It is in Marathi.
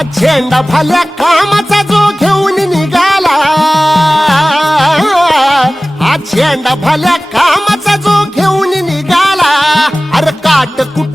हा झेंडा भल्या कामाचा जो घेऊन निघाला हा झेंडा भल्या कामाचा जो घेऊन निघाला. अरे काट कुट